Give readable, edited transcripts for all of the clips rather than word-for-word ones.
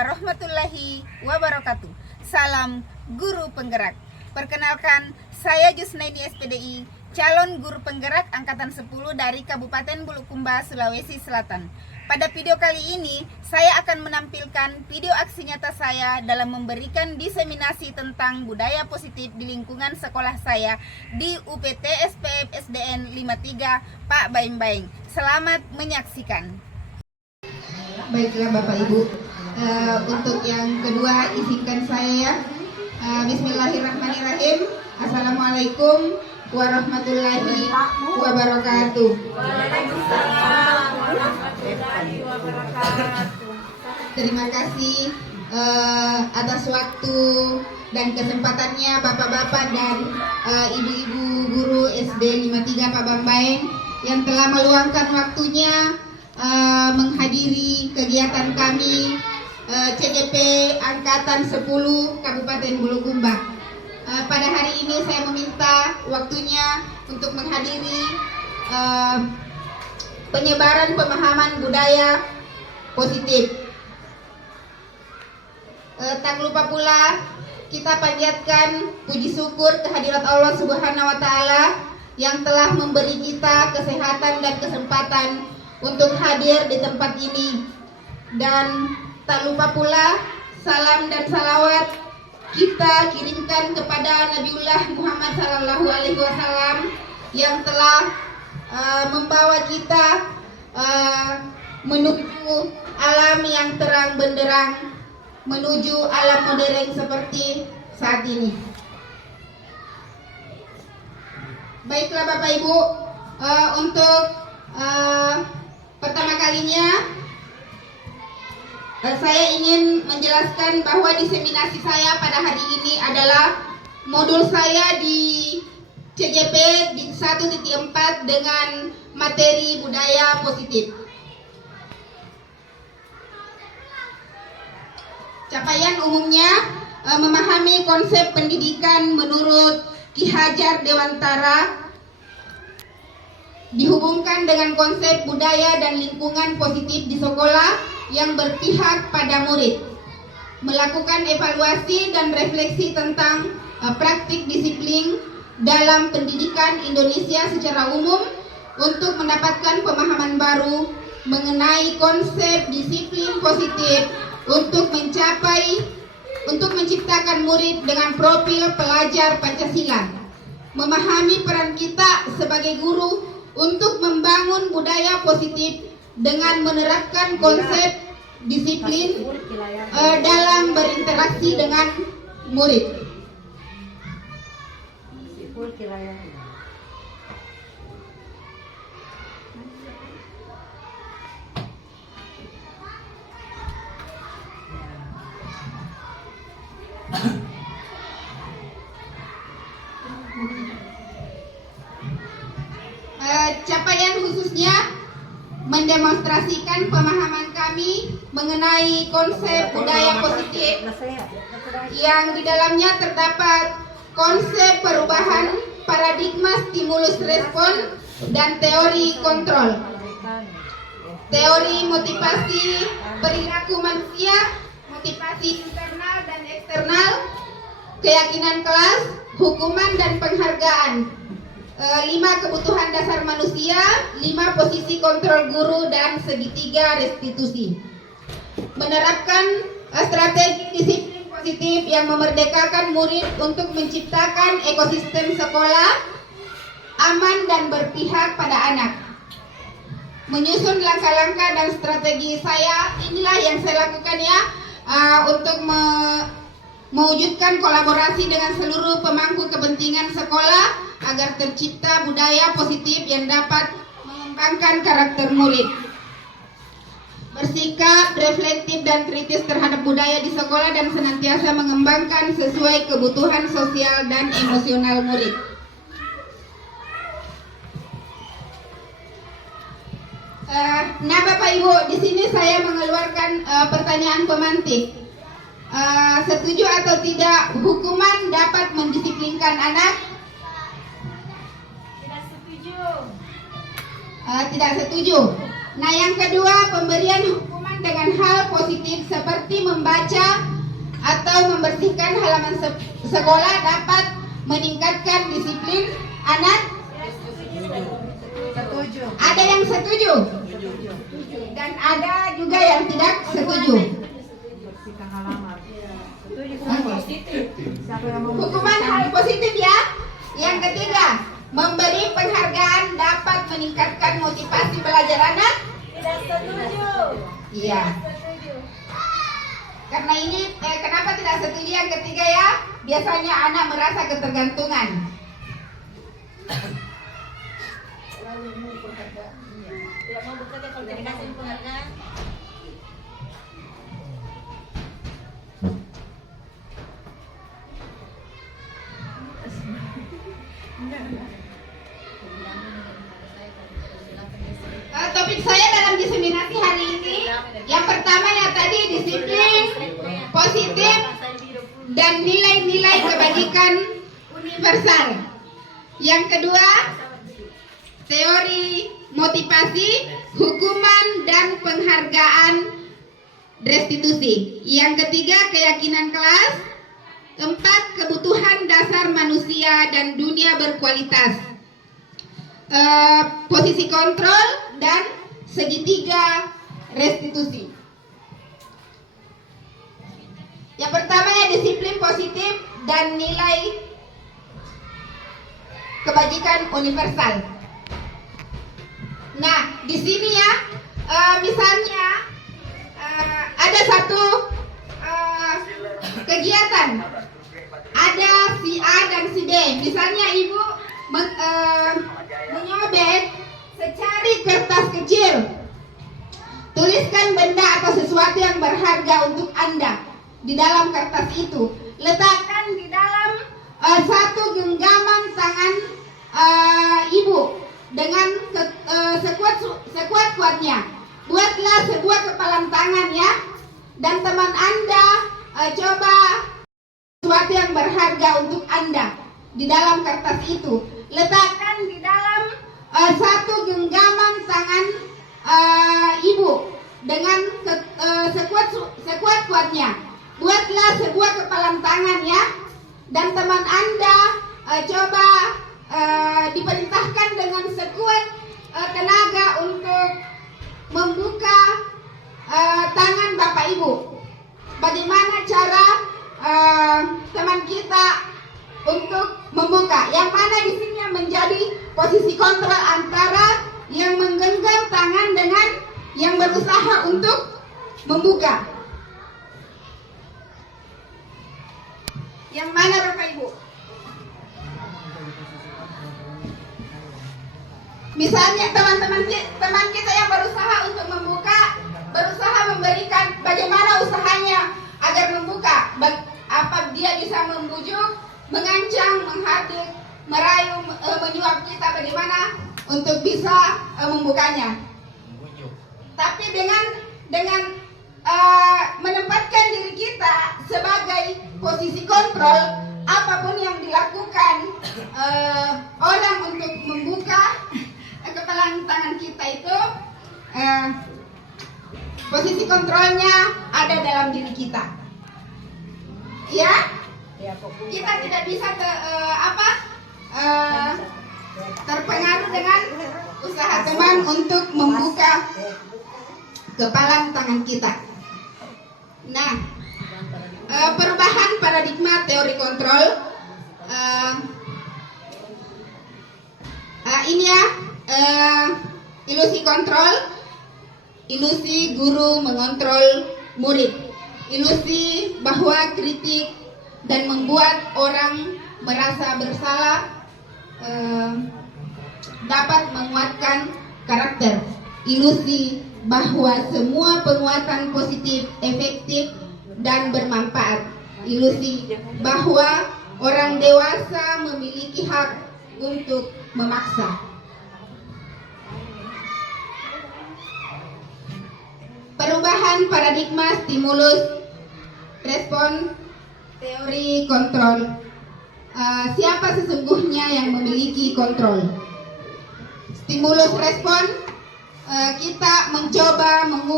warahmatullahi wabarakatuh. Salam guru penggerak. Perkenalkan, saya Jusnaidi SPDI, calon guru penggerak angkatan 10 dari Kabupaten Bulukumba, Sulawesi Selatan. Pada video kali ini, saya akan menampilkan video aksi nyata saya dalam memberikan diseminasi tentang budaya positif di lingkungan sekolah saya di UPT SPF SDN 53 Pak Baing-Baing. Selamat menyaksikan. Baiklah Bapak Ibu, untuk yang kedua izinkan saya ya. Bismillahirrahmanirrahim. Assalamualaikum warahmatullahi wabarakatuh. Waalaikumsalam warahmatullahi wabarakatuh. Terima kasih atas waktu dan kesempatannya Bapak-bapak dan ibu-ibu guru SD 53 Pak Baing-Baing yang telah meluangkan waktunya menghadiri kegiatan kami CGP Angkatan 10 Kabupaten Bulukumba. Pada hari ini saya meminta waktunya untuk menghadiri penyebaran pemahaman budaya positif. Tak lupa pula kita panjatkan puji syukur kehadirat Allah Subhanahu wa Ta'ala yang telah memberi kita kesehatan dan kesempatan untuk hadir di tempat ini. Dan tak lupa pula salam dan salawat kita kirimkan kepada Nabiullah Muhammad SAW yang telah membawa kita menuju alam yang terang benderang, menuju alam modern seperti saat ini. Baiklah Bapak Ibu, untuk pertama kalinya saya ingin menjelaskan bahwa diseminasi saya pada hari ini adalah modul saya di CGP di 1.4 dengan materi budaya positif. Capaian umumnya memahami konsep pendidikan menurut Ki Hajar Dewantara dihubungkan dengan konsep budaya dan lingkungan positif di sekolah yang berpihak pada murid, melakukan evaluasi dan refleksi tentang praktik disiplin dalam pendidikan Indonesia secara umum untuk mendapatkan pemahaman baru mengenai konsep disiplin positif untuk menciptakan murid dengan profil pelajar Pancasila, memahami peran kita sebagai guru untuk membangun budaya positif dengan menerapkan konsep disiplin dalam berinteraksi dengan murid. Capaian khususnya mendemonstrasikan pemahaman kami mengenai konsep budaya positif yang di dalamnya terdapat konsep perubahan paradigma stimulus respon dan teori kontrol, teori motivasi perilaku manusia, motivasi internal dan eksternal, keyakinan kelas, hukuman dan penghargaan, 5 kebutuhan dasar manusia, 5 posisi kontrol guru, dan segitiga restitusi. Menerapkan strategi disiplin positif yang memerdekakan murid untuk menciptakan ekosistem sekolah aman dan berpihak pada anak. Menyusun langkah-langkah dan strategi saya, inilah yang saya lakukan ya, untuk mewujudkan kolaborasi dengan seluruh pemangku kepentingan sekolah agar tercipta budaya positif yang dapat mengembangkan karakter murid. Bersikap reflektif dan kritis terhadap budaya di sekolah dan senantiasa mengembangkan sesuai kebutuhan sosial dan emosional murid. Nah Bapak Ibu, di sini saya mengeluarkan pertanyaan pemantik. Setuju atau tidak hukuman dapat mendisiplinkan anak? Tidak setuju. Nah yang kedua, pemberian hukuman dengan hal positif seperti membaca atau membersihkan halaman sekolah dapat meningkatkan disiplin anak? Setuju. Ada yang setuju dan ada juga yang tidak setuju. Hukuman hal positif ya. Yang ketiga, memberi penghargaan dapat meningkatkan motivasi belajar anak? Tidak setuju. Iya. Karena ini kenapa tidak setuju yang ketiga ya? Biasanya anak merasa ketergantungan. Tidak mau bekerja kalau tidak dikasih penghargaan. Topik saya dalam diseminasi hari ini yang pertama ya tadi disiplin, positif, dan nilai-nilai kebajikan universal. Yang kedua, teori motivasi, hukuman, dan penghargaan restitusi. Yang ketiga, keyakinan kelas. Keempat, kebutuhan dasar manusia dan dunia berkualitas. Posisi kontrol dan segitiga restitusi. Yang pertama ya disiplin positif dan nilai kebajikan universal. Nah, di sini ya, misalnya ada satu kegiatan, ada si A dan si B. Misalnya ibu menyobek secari kertas kecil, tuliskan benda atau sesuatu yang berharga untuk Anda di dalam kertas itu. Letakkan di dalam satu genggaman tangan ibu dengan sekuat-kuatnya. Buatlah sebuah kepalan tangan ya. Dan teman Anda coba sesuatu yang berharga untuk Anda di dalam kertas itu. Letakkan di dalam satu genggaman tangan ibu dengan sekuat-kuatnya. Buatlah sebuah kepalan tangan ya. Dan teman Anda coba diperintahkan dengan sekuat tenaga untuk membuka tangan Bapak Ibu. Bagaimana cara teman kita untuk membuka? Yang mana di sini yang menjadi posisi kontrol antara yang menggenggam tangan dengan yang berusaha untuk membuka? Yang mana Bapak Ibu? Misalnya teman kita yang berusaha untuk membuka, berusaha memberikan bagaimana usahanya agar membuka. Apa dia bisa membujuk, mengancam, menghadik, merayu, menyuap kita bagaimana untuk bisa membukanya. Tapi dengan menempatkan diri kita sebagai posisi kontrol, apapun yang dilakukan orang untuk membuka kepalan tangan kita itu, posisi kontrolnya ada dalam diri kita. Ya, kita tidak bisa terpengaruh dengan usaha teman untuk membuka kepalan tangan kita. Nah, perubahan paradigma teori kontrol ini ya, ilusi kontrol, ilusi guru mengontrol murid, ilusi bahwa kritik dan membuat orang merasa bersalah dapat menguatkan karakter, ilusi bahwa semua penguatan positif efektif dan bermanfaat, ilusi bahwa orang dewasa memiliki hak untuk memaksa. Perubahan paradigma stimulus respon teori kontrol. Siapa sesungguhnya yang memiliki kontrol? Stimulus respon, kita mencoba mengubah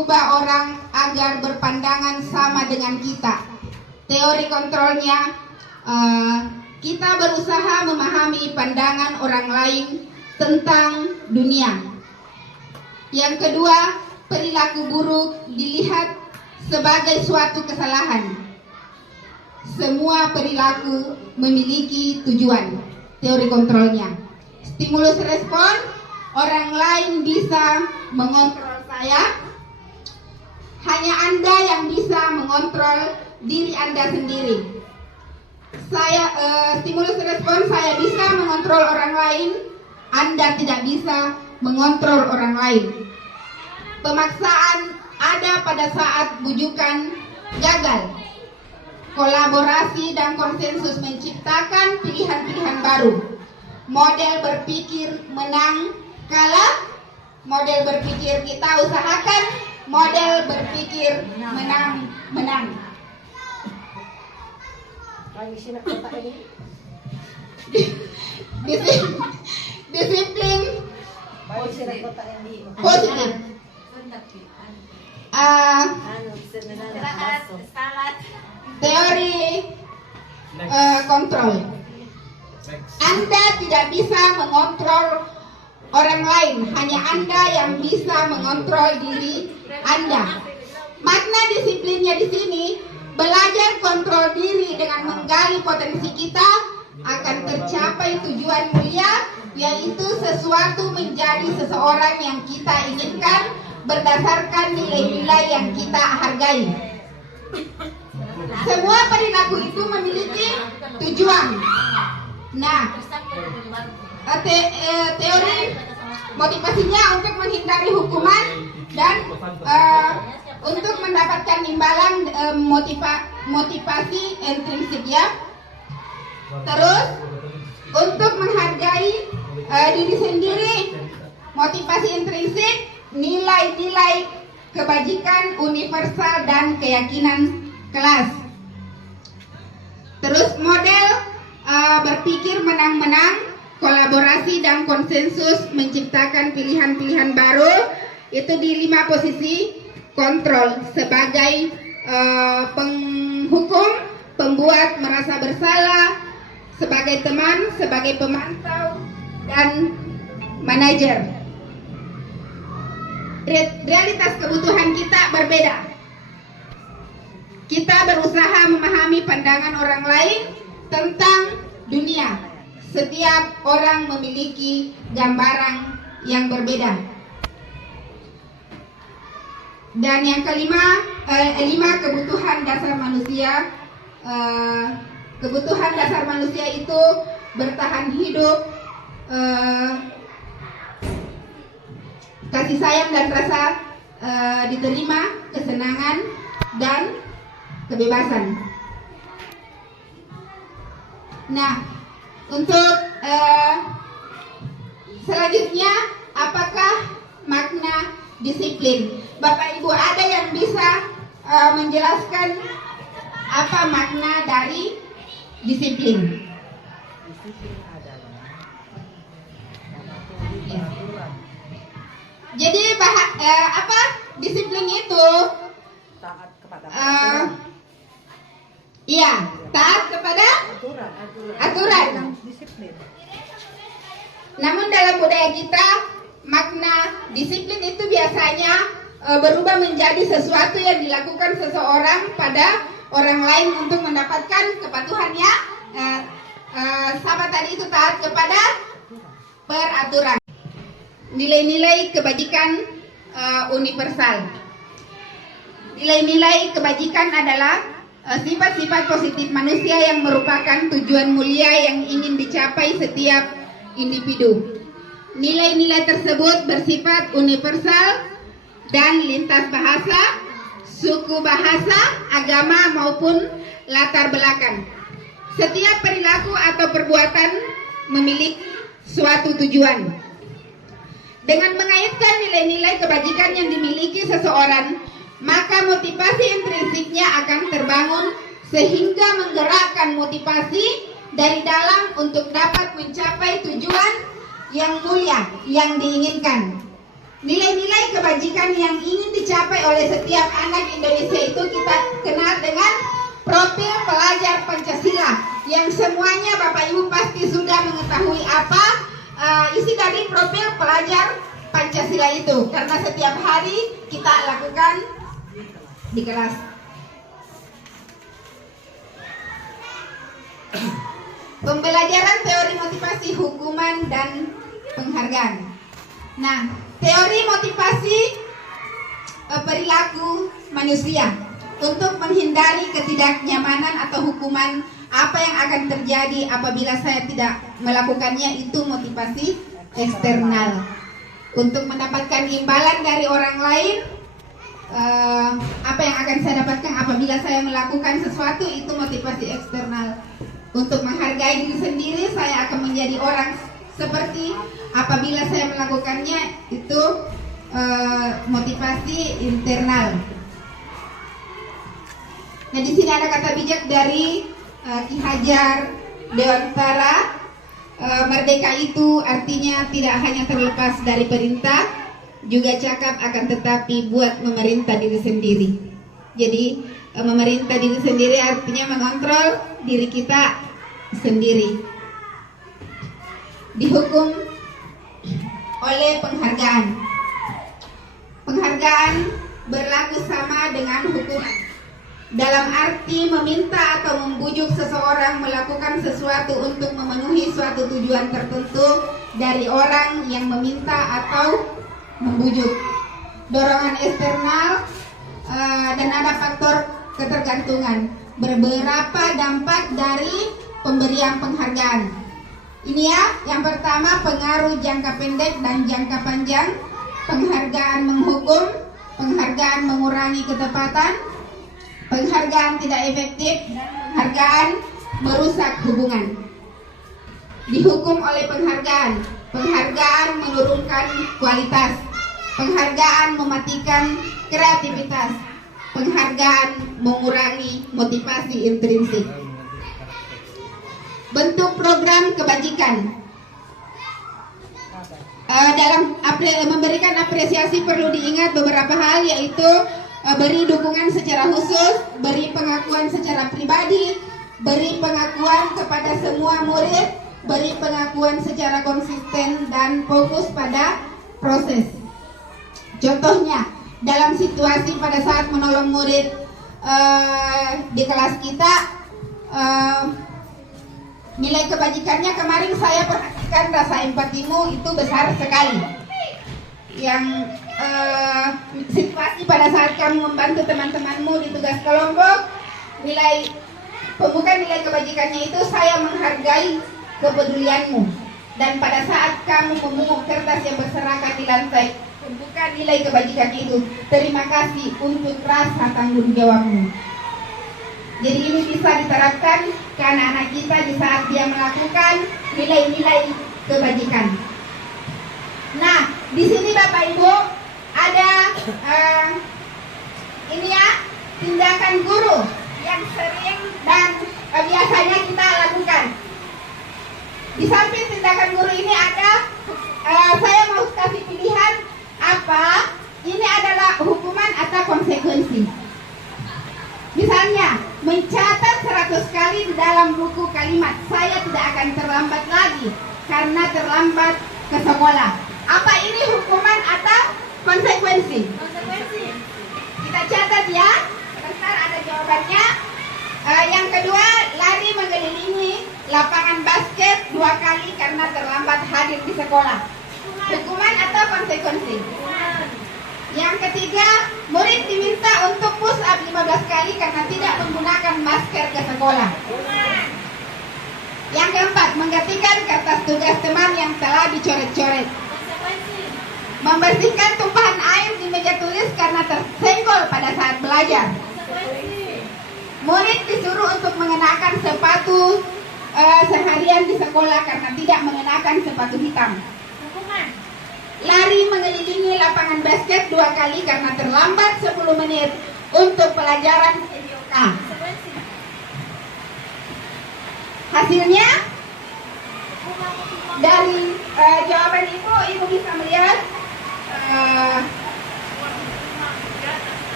mengubah orang agar berpandangan sama dengan kita. Teori kontrolnya, kita berusaha memahami pandangan orang lain tentang dunia. Yang kedua, perilaku buruk dilihat sebagai suatu kesalahan. Semua perilaku memiliki tujuan. Teori kontrolnya, stimulus respon, orang lain bisa mengontrol saya, hanya Anda yang bisa mengontrol diri Anda sendiri. Stimulus respon, saya bisa mengontrol orang lain, Anda tidak bisa mengontrol orang lain. Pemaksaan ada pada saat bujukan gagal. Kolaborasi dan konsensus menciptakan pilihan-pilihan baru. Model berpikir menang kalah, model berpikir kita usahakan, model berpikir menang. Disiplin positif. Teori kontrol. Anda tidak bisa mengontrol orang lain, hanya Anda yang bisa mengontrol diri Anda. Makna disiplinnya di sini, belajar kontrol diri dengan menggali potensi kita akan tercapai tujuan mulia, yaitu sesuatu menjadi seseorang yang kita inginkan berdasarkan nilai-nilai yang kita hargai. Semua perilaku itu memiliki tujuan. Nah, teori motivasinya untuk menghindari hukuman dan untuk mendapatkan imbalan, motivasi intrinsik ya. Terus untuk menghargai diri sendiri, motivasi intrinsik, nilai-nilai kebajikan universal dan keyakinan kelas. Terus model berpikir menang-menang, kolaborasi dan konsensus menciptakan pilihan-pilihan baru, itu di 5 posisi. Kontrol sebagai penghukum, pembuat merasa bersalah, sebagai teman, sebagai pemantau, dan manajer. Realitas kebutuhan kita berbeda. Kita berusaha memahami pandangan orang lain tentang dunia. Setiap orang memiliki gambaran yang berbeda. Dan yang kelima, 5 kebutuhan dasar manusia. Kebutuhan dasar manusia itu bertahan hidup, kasih sayang dan rasa diterima, kesenangan dan kebebasan. Nah, untuk selanjutnya, apakah makna disiplin? Bapak Ibu ada yang bisa menjelaskan apa makna dari disiplin? Jadi apa disiplin itu? Taat kepada Iya, taat kepada aturan. disiplin. Namun dalam budaya kita, makna disiplin itu biasanya berubah menjadi sesuatu yang dilakukan seseorang pada orang lain untuk mendapatkan kepatuhannya. Sama tadi itu taat kepada peraturan. Nilai-nilai kebajikan universal. Nilai-nilai kebajikan adalah sifat-sifat positif manusia yang merupakan tujuan mulia yang ingin dicapai setiap individu. Nilai-nilai tersebut bersifat universal dan lintas bahasa, suku bahasa, agama maupun latar belakang. Setiap perilaku atau perbuatan memiliki suatu tujuan. Dengan mengaitkan nilai-nilai kebajikan yang dimiliki seseorang, maka motivasi intrinsiknya akan terbangun sehingga menggerakkan motivasi dari dalam untuk dapat mencapai tujuan yang mulia yang diinginkan. Nilai-nilai kebajikan yang ingin dicapai oleh setiap anak Indonesia itu kita kenal dengan profil pelajar Pancasila, yang semuanya Bapak Ibu pasti sudah mengetahui apa isi dari profil pelajar Pancasila itu, karena setiap hari kita lakukan di kelas. Pembelajaran teori motivasi, hukuman, dan penghargaan. Nah, teori motivasi perilaku manusia untuk menghindari ketidaknyamanan atau hukuman apa yang akan terjadi apabila saya tidak melakukannya, itu motivasi eksternal. Untuk mendapatkan imbalan dari orang lain, apa yang akan saya dapatkan apabila saya melakukan sesuatu, itu motivasi eksternal. Untuk menghargai diri sendiri, saya akan menjadi orang seperti apabila saya melakukannya, itu motivasi internal. Nah, di sini ada kata bijak dari Ki Hajar Dewantara. Merdeka itu artinya tidak hanya terlepas dari perintah, juga cakap akan tetapi buat memerintah diri sendiri. Jadi memerintah diri sendiri artinya mengontrol diri kita sendiri. Dihukum oleh penghargaan. Penghargaan berlaku sama dengan hukuman, dalam arti meminta atau membujuk seseorang melakukan sesuatu untuk memenuhi suatu tujuan tertentu dari orang yang meminta atau membujuk. Dorongan eksternal dan ada faktor ketergantungan. Beberapa dampak dari pemberian penghargaan. Ini ya, yang pertama pengaruh jangka pendek dan jangka panjang. Penghargaan menghukum, penghargaan mengurangi ketepatan, penghargaan tidak efektif, dan penghargaan merusak hubungan. Dihukum oleh penghargaan. Penghargaan menurunkan kualitas. Penghargaan mematikan kreativitas. Penghargaan mengurangi motivasi intrinsik. Bentuk program kebajikan. Dalam memberikan apresiasi perlu diingat beberapa hal, yaitu beri dukungan secara khusus, beri pengakuan secara pribadi, beri pengakuan kepada semua murid, beri pengakuan secara konsisten, dan fokus pada proses. Contohnya, dalam situasi pada saat menolong murid di kelas kita, nilai kebajikannya kemarin saya perhatikan, rasa empatimu itu besar sekali. Yang situasi pada saat kamu membantu teman-temanmu di tugas kelompok, pembukaan nilai kebajikannya itu saya menghargai kepedulianmu. Dan pada saat kamu memungut kertas yang berserakan di lantai, pembukaan nilai kebajikannya itu, terima kasih untuk rasa tanggung jawabmu. Jadi ini bisa diterapkan ke anak-anak kita di saat dia melakukan nilai-nilai kebajikan. Nah, di sini Bapak Ibu ada ini ya, tindakan guru yang sering dan biasanya kita lakukan. Di samping tindakan guru ini ada, saya mau kasih pilihan apa? Ini adalah hukuman atau konsekuensi. Misalnya, mencatat 100 kali di dalam buku kalimat, saya tidak akan terlambat lagi karena terlambat ke sekolah. Apa ini hukuman atau konsekuensi? Konsekuensi. Kita catat ya. Sebentar ada jawabannya. Yang kedua, lari mengelilingi lapangan basket 2 kali karena terlambat hadir di sekolah. Hukuman atau konsekuensi? Yang ketiga, murid diminta untuk push up 15 kali karena tidak menggunakan masker ke sekolah. Yang keempat, menggantikan kertas tugas teman yang telah dicoret-coret. Membersihkan tumpahan air di meja tulis karena tersenggol pada saat belajar. Murid disuruh untuk mengenakan sepatu seharian di sekolah karena tidak mengenakan sepatu hitam. Lari mengelilingi lapangan basket 2 kali karena terlambat 10 menit untuk pelajaran SMK. Hasilnya dari jawaban Ibu bisa melihat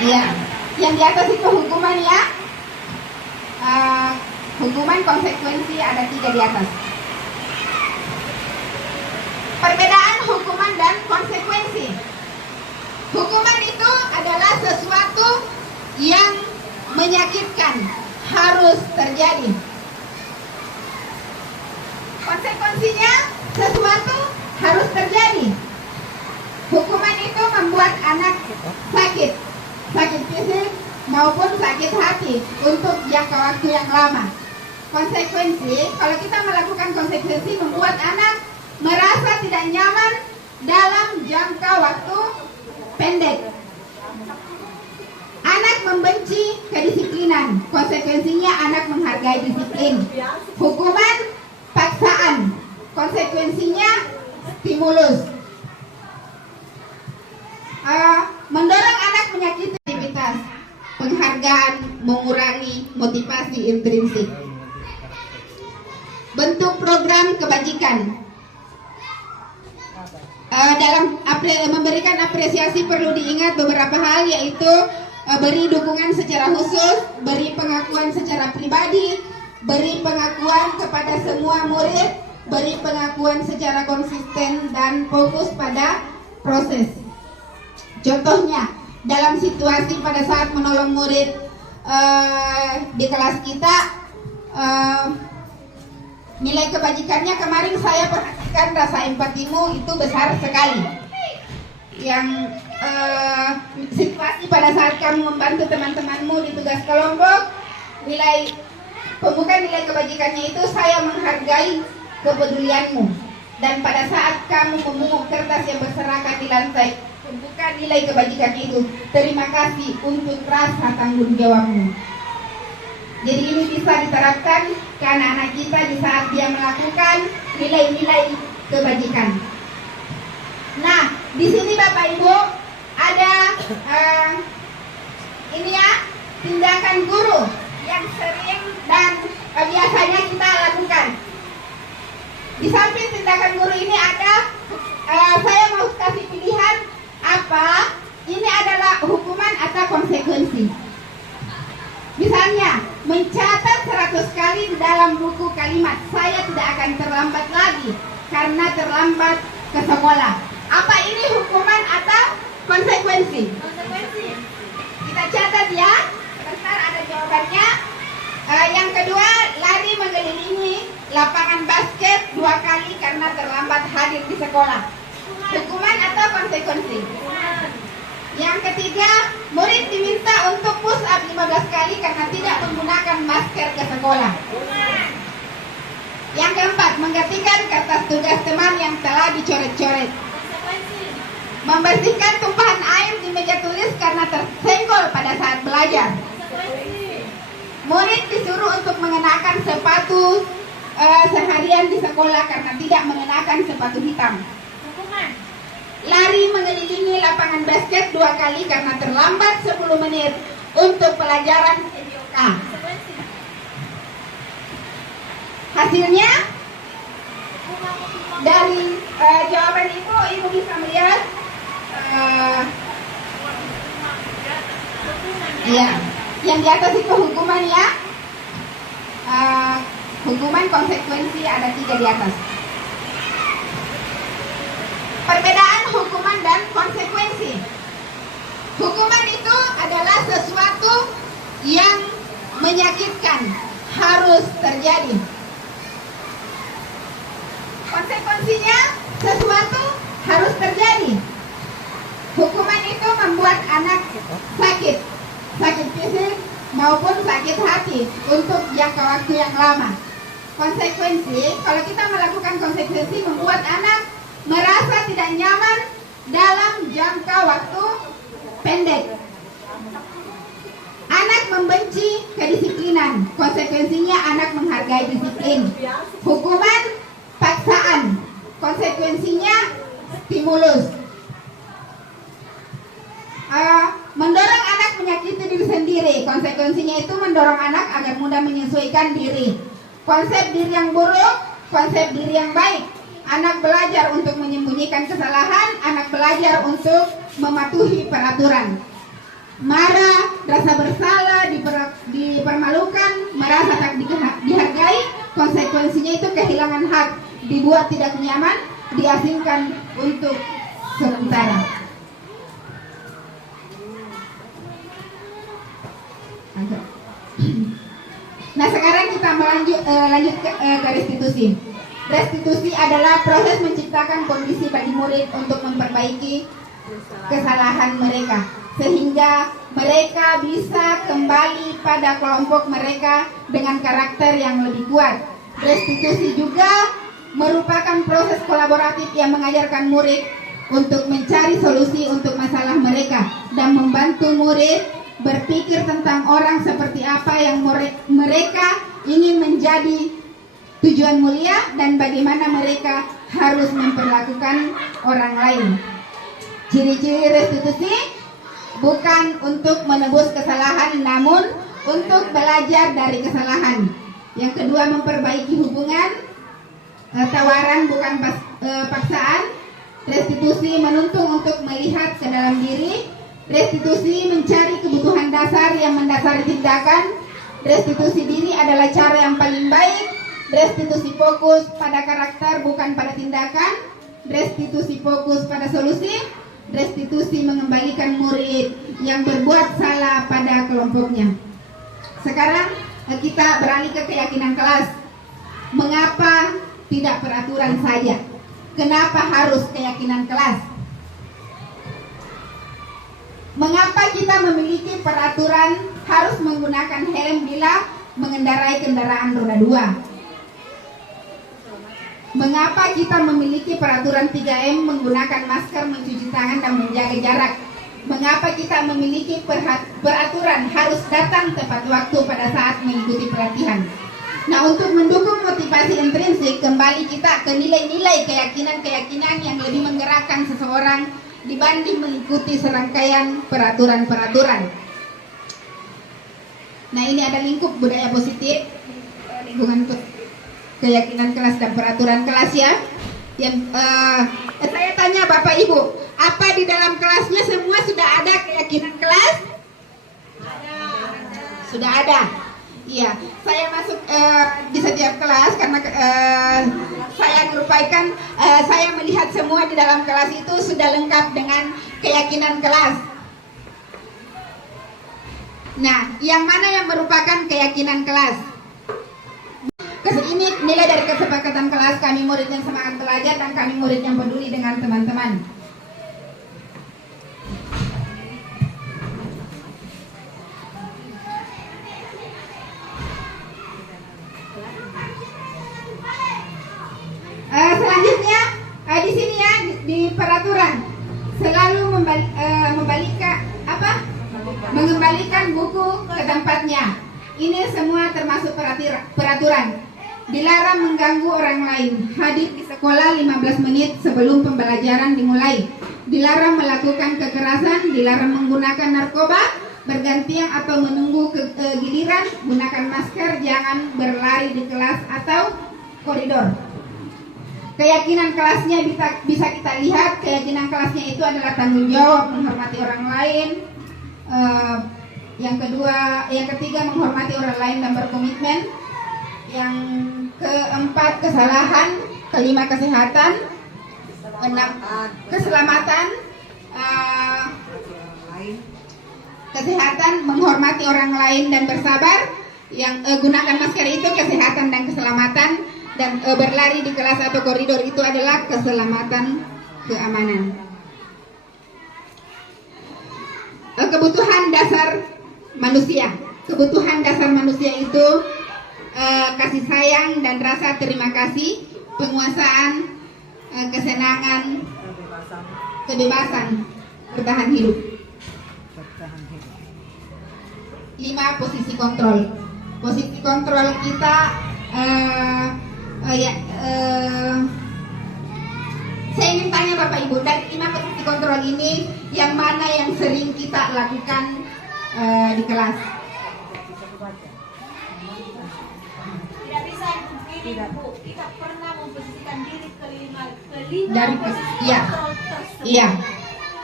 Iya, yang di atas itu hukuman ya. Hukuman konsekuensi ada 3 di atas. Perbedaan hukuman dan konsekuensi. Hukuman itu adalah sesuatu yang menyakitkan, harus terjadi. Konsekuensinya sesuatu harus terjadi. Hukuman itu membuat anak sakit, sakit fisik maupun sakit hati untuk jangka waktu yang lama. Konsekuensi, kalau kita melakukan konsekuensi membuat anak merasa tidak nyaman dalam jangka waktu pendek. Anak membenci kedisiplinan, konsekuensinya anak menghargai disiplin. Hukuman paksaan, konsekuensinya stimulus. Mendorong anak menyakiti aktivitas, penghargaan mengurangi motivasi intrinsik. Bentuk program kebajikan. Dalam memberikan apresiasi perlu diingat beberapa hal, yaitu beri dukungan secara khusus, beri pengakuan secara pribadi, beri pengakuan kepada semua murid, beri pengakuan secara konsisten dan fokus pada proses. Contohnya, dalam situasi pada saat menolong murid di kelas kita, nilai kebajikannya kemarin saya perhatikan, rasa empatimu itu besar sekali. Yang situasi pada saat kamu membantu teman-temanmu di tugas kelompok, pembukaan nilai kebajikannya itu, saya menghargai kepedulianmu. Dan pada saat kamu memungut kertas yang berserakan di lantai, pembukaan nilai kebajikannya itu, terima kasih untuk rasa tanggung jawabmu. Jadi ini bisa diterapkan ke anak-anak kita di saat dia melakukan nilai-nilai kebajikan. Nah, di sini Bapak Ibu ada ini ya, tindakan guru yang sering dan biasanya kita lakukan. Di samping tindakan guru ini ada, saya mau kasih pilihan apa? Ini adalah hukuman atau konsekuensi. Misalnya, mencatat 100 kali di dalam buku kalimat, saya tidak akan terlambat lagi karena terlambat ke sekolah. Apa ini hukuman atau konsekuensi? Konsekuensi. Kita catat ya. Sebentar ada jawabannya. Yang kedua, lari mengelilingi lapangan basket 2 kali karena terlambat hadir di sekolah. Hukuman atau konsekuensi? Yang ketiga, murid diminta untuk push up 15 kali karena tidak menggunakan masker ke sekolah. Yang keempat, menggantikan kertas tugas teman yang telah dicoret-coret. Membersihkan tumpahan air di meja tulis karena tersenggol pada saat belajar. Murid disuruh untuk mengenakan sepatu seharian di sekolah karena tidak mengenakan sepatu hitam. Lari mengelilingi lapangan basket 2 kali karena terlambat 10 menit untuk pelajaran SMK. Hasilnya dari jawaban ibu bisa melihat ya, yang di atas itu hukuman ya. Hukuman konsekuensi ada 3 di atas. Perbedaan hukuman dan konsekuensi. Hukuman itu adalah sesuatu yang menyakitkan, harus terjadi. Konsekuensinya sesuatu harus terjadi. Hukuman itu membuat anak sakit, sakit fisik maupun sakit hati untuk jangka waktu yang lama. Konsekuensi, kalau kita melakukan konsekuensi membuat anak merasa tidak nyaman dalam jangka waktu pendek. Anak membenci kedisiplinan, konsekuensinya anak menghargai disiplin. Hukuman paksaan, konsekuensinya stimulus. Mendorong anak menyakiti diri sendiri, konsekuensinya itu mendorong anak agar mudah menyesuaikan diri. Konsep diri yang buruk, konsep diri yang baik. Anak belajar untuk menyembunyikan kesalahan, anak belajar untuk mematuhi peraturan. marah, rasa bersalah, dipermalukan, merasa tak dihargai, konsekuensinya itu kehilangan hak, dibuat tidak nyaman, diasingkan untuk sementara. Nah, sekarang kita lanjut ke restitusi. Restitusi adalah proses menciptakan kondisi bagi murid untuk memperbaiki kesalahan mereka, sehingga mereka bisa kembali pada kelompok mereka dengan karakter yang lebih kuat. Restitusi juga merupakan proses kolaboratif yang mengajarkan murid untuk mencari solusi untuk masalah mereka dan membantu murid berpikir tentang orang seperti apa yang mereka ingin menjadi tujuan mulia dan bagaimana mereka harus memperlakukan orang lain. Ciri-ciri restitusi bukan untuk menebus kesalahan, namun untuk belajar dari kesalahan. Yang kedua, memperbaiki hubungan, tawaran bukan paksaan. Restitusi menuntun untuk melihat ke dalam diri. Restitusi mencari kebutuhan dasar yang mendasari tindakan. Restitusi diri adalah cara yang paling baik. Restitusi fokus pada karakter bukan pada tindakan. Restitusi fokus pada solusi. Restitusi mengembalikan murid yang berbuat salah pada kelompoknya. Sekarang kita beralih ke keyakinan kelas. Mengapa tidak peraturan saja? Kenapa harus keyakinan kelas? Mengapa kita memiliki peraturan harus menggunakan helm bila mengendarai kendaraan roda 2? Mengapa kita memiliki peraturan 3M menggunakan masker, mencuci tangan, dan menjaga jarak? Mengapa kita memiliki peraturan harus datang tepat waktu pada saat mengikuti pelatihan? Nah, untuk mendukung motivasi intrinsik, kembali kita ke nilai-nilai keyakinan-keyakinan yang lebih menggerakkan seseorang dibanding mengikuti serangkaian peraturan-peraturan. Nah, ini ada lingkup budaya positif, lingkungan keyakinan kelas dan peraturan kelas ya. Yang saya tanya Bapak Ibu, apa di dalam kelasnya semua sudah ada keyakinan kelas? Sudah ada. Iya, saya masuk di setiap kelas karena saya merupakan saya melihat semua di dalam kelas itu sudah lengkap dengan keyakinan kelas. Nah, yang mana yang merupakan keyakinan kelas? Ini nilai dari kesepakatan kelas, kami murid yang semangat belajar dan kami murid yang peduli dengan teman-teman. Selanjutnya di sini ya di peraturan selalu mengembalikan buku ke tempatnya. Ini semua termasuk peraturan. Dilarang mengganggu orang lain. Hadir di sekolah 15 menit sebelum pembelajaran dimulai. Dilarang melakukan kekerasan. Dilarang menggunakan narkoba. Bergantian atau menunggu giliran. Gunakan masker. Jangan berlari di kelas atau koridor. Keyakinan kelasnya bisa kita lihat. Keyakinan kelasnya itu adalah tanggung jawab, menghormati orang lain. Yang ketiga menghormati orang lain dan berkomitmen. Yang keempat kesalahan, kelima kesehatan, enam keselamatan, kesehatan, menghormati orang lain dan bersabar. Yang gunakan masker itu kesehatan dan keselamatan, dan berlari di kelas atau koridor itu adalah keselamatan, keamanan. Kebutuhan dasar manusia. Kebutuhan dasar manusia itu kasih sayang dan rasa terima kasih, penguasaan, kesenangan, kebebasan, bertahan hidup. 5 posisi kontrol. Posisi kontrol kita saya ingin tanya Bapak Ibu, dari 5 posisi kontrol ini yang mana yang sering kita lakukan di kelas? Tidak bisa diri, Bu. Kita pernah memposisikan diri ke lima Dari posisi iya. kontrol tersebut. Iya.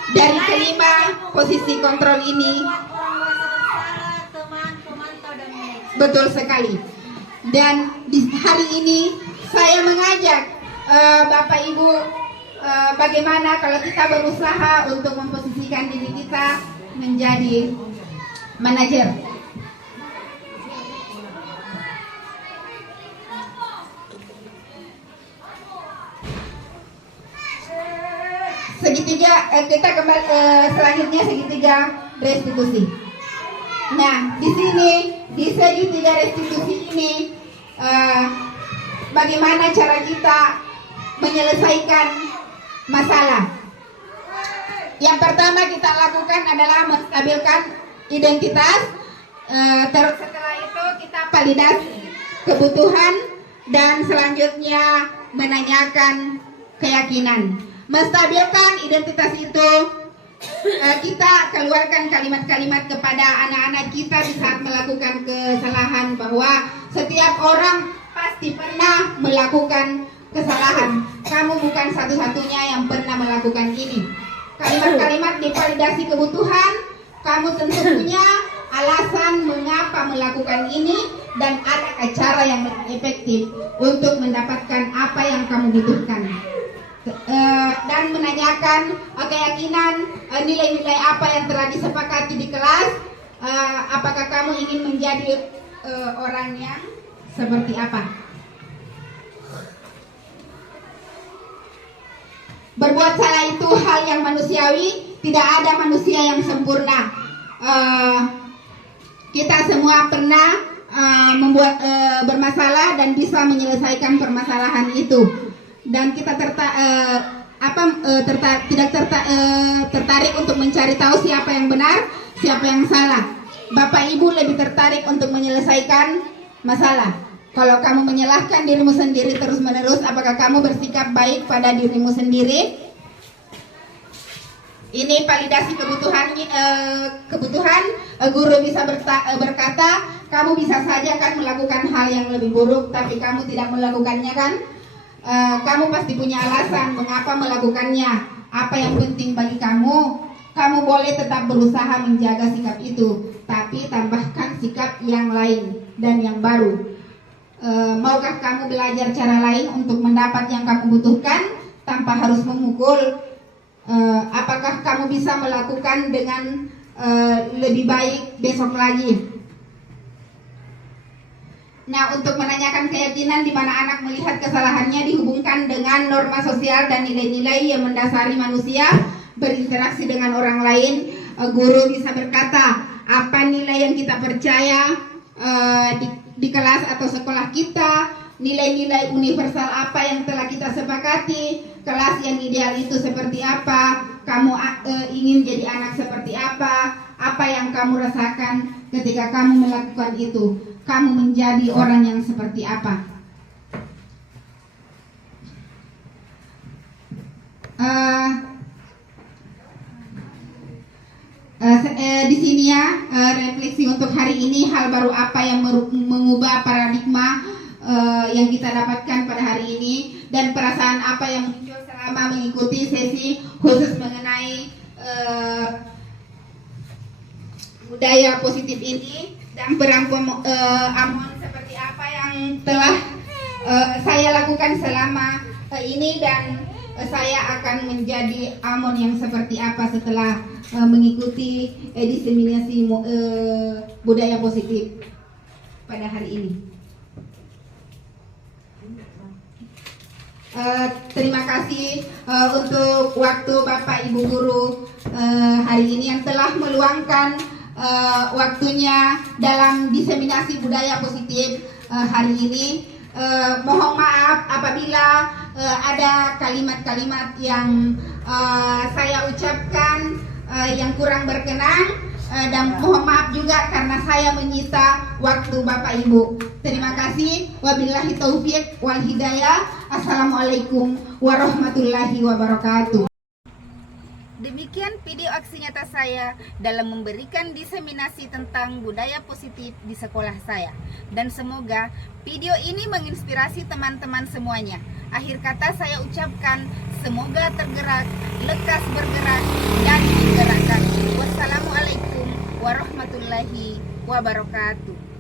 Dari kelima posisi kontrol ini, Orang merasa bersalah, teman, pemantau dan manajer. betul sekali. Dan di hari ini saya mengajak Bapak Ibu, bagaimana kalau kita berusaha untuk memposisikan diri kita menjadi manajer. Segitiga, kita kembali selanjutnya segitiga restitusi. Nah, di sini di segitiga restitusi ini, bagaimana cara kita menyelesaikan masalah? Yang pertama kita lakukan adalah menstabilkan identitas. Terus setelah itu kita validasi kebutuhan dan selanjutnya menanyakan keyakinan. Menstabilkan identitas itu, kita keluarkan kalimat-kalimat kepada anak-anak kita di saat melakukan kesalahan, bahwa setiap orang pasti pernah melakukan kesalahan. Kamu bukan satu-satunya yang pernah melakukan ini. Kalimat-kalimat divalidasi kebutuhan, kamu tentu punya alasan mengapa melakukan ini dan ada cara yang lebih efektif untuk mendapatkan apa yang kamu butuhkan. Dan menanyakan keyakinan, nilai-nilai apa yang telah disepakati di kelas. Apakah kamu ingin menjadi orang yang seperti apa? Berbuat salah itu hal yang manusiawi, tidak ada manusia yang sempurna. Kita semua pernah membuat bermasalah dan bisa menyelesaikan permasalahan itu. Dan kita tidak tertarik untuk mencari tahu siapa yang benar, siapa yang salah. Bapak Ibu lebih tertarik untuk menyelesaikan masalah. Kalau kamu menyalahkan dirimu sendiri terus-menerus, apakah kamu bersikap baik pada dirimu sendiri? Ini validasi kebutuhan. Guru bisa berkata, kamu bisa saja kan melakukan hal yang lebih buruk, tapi kamu tidak melakukannya kan? Kamu pasti punya alasan mengapa melakukannya. Apa yang penting bagi kamu? Kamu boleh tetap berusaha menjaga sikap itu, tapi tambahkan sikap yang lain dan yang baru. Maukah kamu belajar cara lain untuk mendapat yang kamu butuhkan tanpa harus memukul? Apakah kamu bisa melakukan dengan lebih baik besok lagi? Nah, untuk menanyakan keyakinan di mana anak melihat kesalahannya dihubungkan dengan norma sosial dan nilai-nilai yang mendasari manusia berinteraksi dengan orang lain. Guru bisa berkata, apa nilai yang kita percaya di kelas atau sekolah kita, nilai-nilai universal apa yang telah kita sepakati, kelas yang ideal itu seperti apa, kamu ingin jadi anak seperti apa yang kamu rasakan ketika kamu melakukan itu, kamu menjadi orang yang seperti apa. Di sini ya, refleksi untuk hari ini, hal baru apa yang mengubah paradigma yang kita dapatkan pada hari ini, dan perasaan apa yang muncul selama mengikuti sesi khusus mengenai budaya positif ini, dan Amon seperti apa yang telah saya lakukan selama ini, dan saya akan menjadi Amon yang seperti apa setelah mengikuti diseminasi budaya positif pada hari ini. Terima kasih untuk waktu Bapak Ibu Guru hari ini yang telah meluangkan waktunya dalam diseminasi budaya positif hari ini. Mohon maaf apabila ada kalimat-kalimat yang saya ucapkan yang kurang berkenan, dan mohon maaf juga karena saya menyita waktu Bapak Ibu. Terima kasih. Wabillahi taufiq wal hidayah. Assalamualaikum warahmatullahi wabarakatuh. Demikian video aksi nyata saya dalam memberikan diseminasi tentang budaya positif di sekolah saya. Dan semoga video ini menginspirasi teman-teman semuanya. Akhir kata saya ucapkan semoga tergerak, lekas bergerak, dan digerakkan. Wassalamualaikum warahmatullahi wabarakatuh.